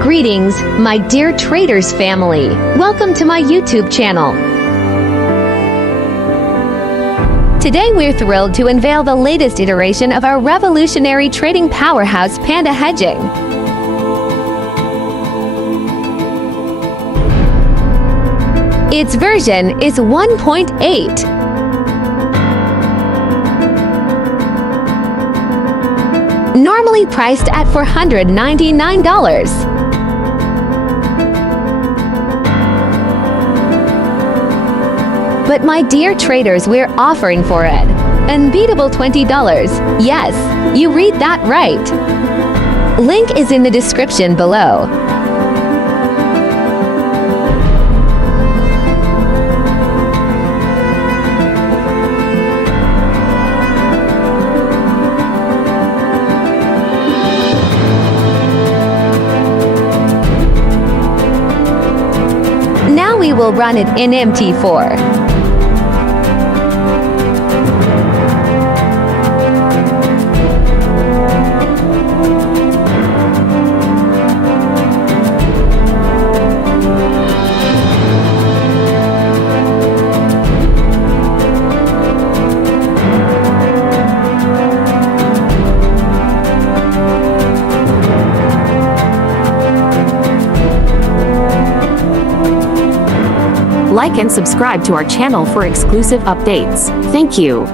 Greetings, my dear traders family. Welcome to my YouTube channel. Today we're thrilled to unveil the latest iteration of our revolutionary trading powerhouse Panda hedging. Its version is 1.8. Normally priced at $499. But my dear traders, we're offering for it unbeatable $20. Yes, you read that right. Link is in the description below. Now we will run it in MT4. Like and subscribe to our channel for exclusive updates. Thank you.